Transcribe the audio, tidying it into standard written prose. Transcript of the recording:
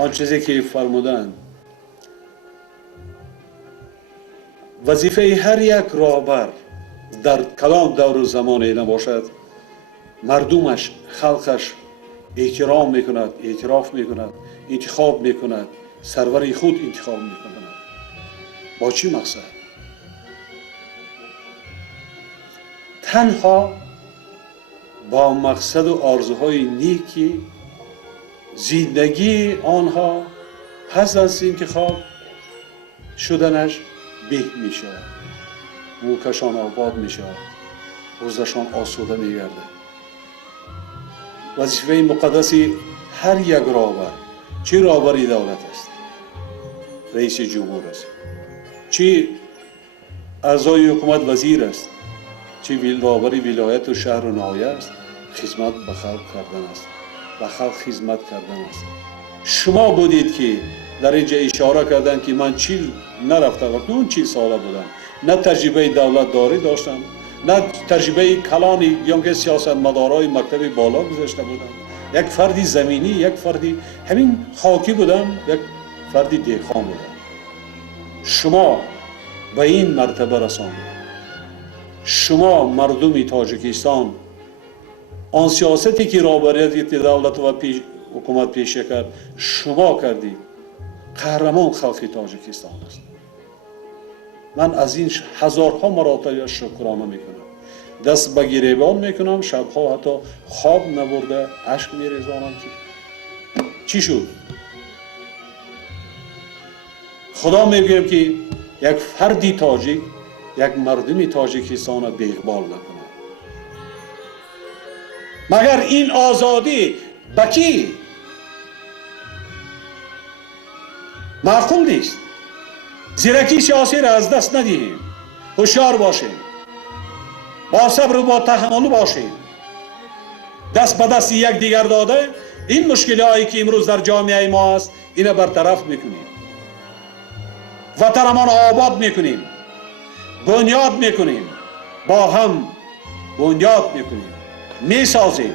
آن چیزی که فرمودند وظیفه هر یک راهبر در کدام دور و زمان اینا باشد مردمش خلقش احترام میکند، اعتراف میکند، انتخاب میکند، سرور خود انتخاب میکند. با چی مقصد؟ تنها با مقصد و آرزوهای نیکی زندگی آنها پس از انتخاب شدنش به می شود، موکشان آباد می شود، روزشان آسوده می گردد. وظیفه مقدس هر یک راهبر، چه راهبری دولت است، رئیس جمهور است، چه اعضای حکومت وزیر است، چه راهبری ولایت و شهر و ناحیه است، خدمت به خلق کردن است، به خلق خدمت کردن است. شما بودید که در اینجا اشاره کردن که من چیل نرفتم وقتی اون 40 ساله بودم، نه تجربه دولت داری داشتم، نه تجربه کلانی یا که سیاست مدارای مکتب بالا گذاشته بودم. یک فردی زمینی، یک فردی همین خاکی بودم، یک فردی دهقان بودم. شما به این مرتبه رساندید. شما مردم تاجیکستان آن سیاستی که رهبری دولت و حکومت پیش کرد شما کردید. قهرمان خلق تاجیکستان است. من از این هزارها مراتب شکرانه میکنم. دست به گریبان میکنم، شبها حتی خواب نبرده اشک میریزانم که چی شد؟ خدا میگم که یک فردی تاجیک، یک مردمی تاجیکستان را به اقبال نکنه. مگر این آزادی به کی؟ معقول نیست. زیرکی سیاسی را از دست ندهیم. هوشیار باشیم. با صبر و با تحمل باشیم. دست به دست یک دیگر داده این مشکلاتی که امروز در جامعه ما است اینو برطرف میکنیم. وطنمان آباد میکنیم. بنیاد میکنیم. با هم بنیاد میکنیم. میسازیم.